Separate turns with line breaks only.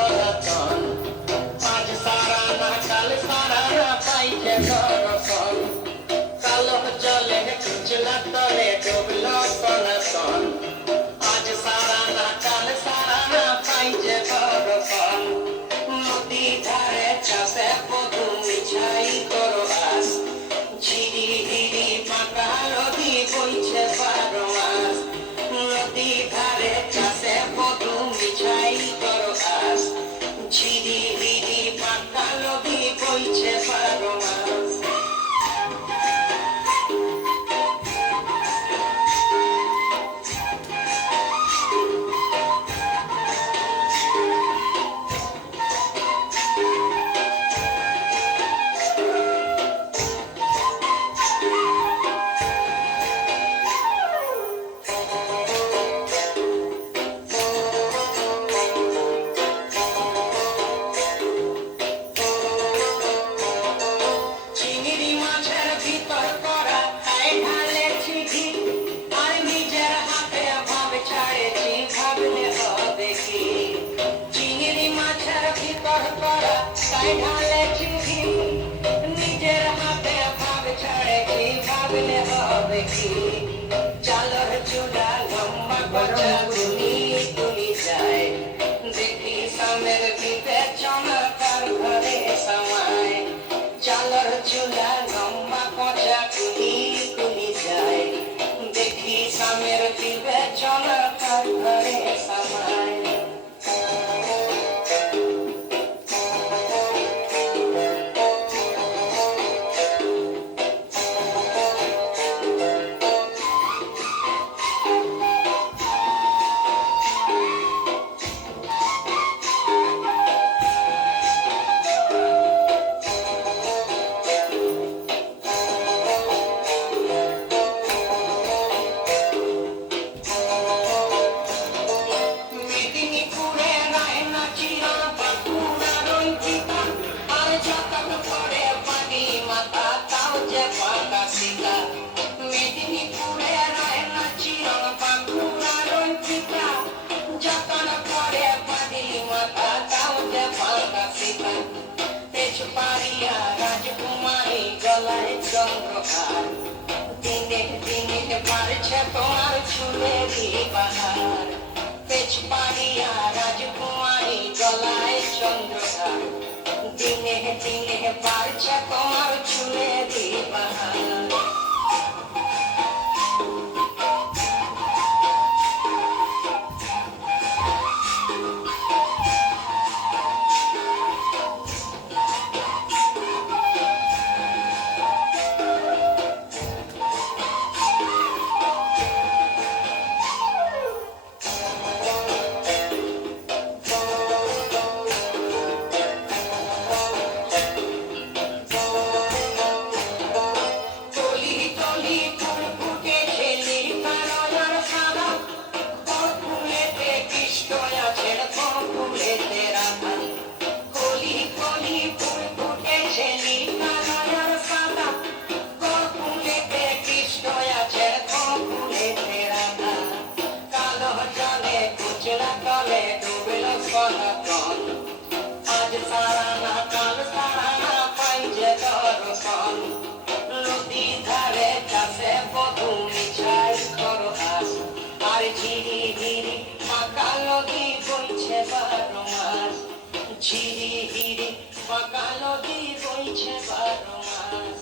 Father. চালর চুলা লম্বা কচা তুমি তুমি যায় দেখি সামের ভিতরে চমকার ঘরে সময় চালর চুলা লম্বা পচা কুলি কুলি যায় দেখি সামের দিবে চমকার দিনে দিনে পারছে তোমার ছুলে বাহার পেছ পাড়িয়া রাজকুমারী গলায় চন্দ্রকার দিনে দিনে পারছে তোমার ছুলে বাহার তলে ডুবল সনাতন আজ সারা না কাল, সারা না পাই যে দর্শন নদী ধারে চাষে বধু মিছাই করো আস আর ঝিরি ঝিরি ফাঁকা নদী বইছে বারো মাস ঝিরি ঝিরি ফাঁকা নদী বইছে বারো মাস